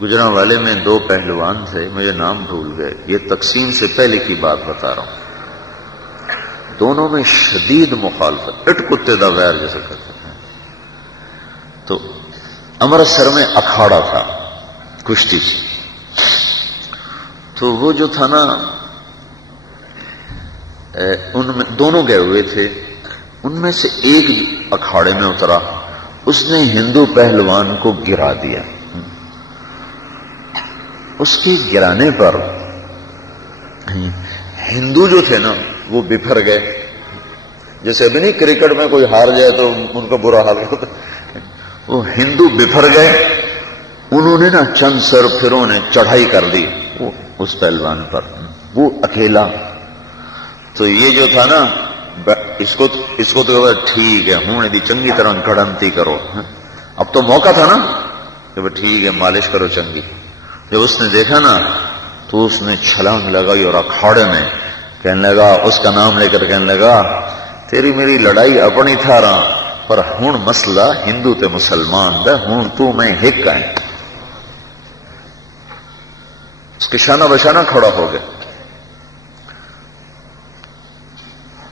گجران والے میں دو پہلوان تھے، مجھے نام بھول گئے، یہ تقسیم سے پہلے کی بات بتا رہا ہوں. دونوں میں شدید مخالفت، اٹ کتے دا ویر جیسے کہتے ہیں. تو امرتسر میں اکھاڑا تھا کشتی سے، تو وہ جو تھا نا ان میں دونوں گئے ہوئے تھے، ان میں سے ایک اکھاڑے میں اترا، اس نے ہندو پہلوان کو گرا دیا. اس کے گرانے پر ہندو جو تھے نا وہ بفر گئے. جیسے ابھی نہیں کرکٹ میں کوئی ہار جائے تو ان کا برا حال ہوتا، وہ ہندو بفر گئے. انہوں نے نا چند سر پھروں نے چڑھائی کر دی وہ اس پہلوان پر، وہ اکیلا. تو یہ جو تھا نا اس کو تو ٹھیک ہے ہوں دی چنگی طرح گڑنتی کرو. اب تو موقع تھا نا کہ ٹھیک ہے مالش کرو چنگی. جب اس نے دیکھا نا تو اس نے چھلانگ لگائی اور اکھاڑے میں کہنے لگا، اس کا نام لے کر کہنے لگا، تیری میری لڑائی اپنی تھا رہا پر ہوں مسئلہ ہندو تے مسلمان دا، ہوں تو میں ہک آئے. اس کے شانہ بشانہ کھڑا ہو گئے.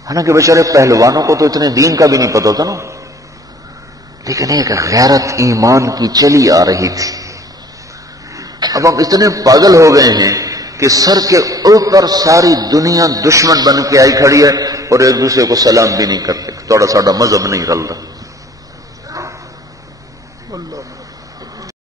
حالانکہ بیچارے پہلوانوں کو تو اتنے دین کا بھی نہیں پتا ہوتا نا، لیکن ایک غیرت ایمان کی چلی آ رہی تھی. اب ہم اتنے پاگل ہو گئے ہیں کہ سر کے اوپر ساری دنیا دشمن بن کے آئی کھڑی ہے اور ایک دوسرے کو سلام بھی نہیں کرتے. تھوڑا ساڑا مذہب نہیں رل رہا.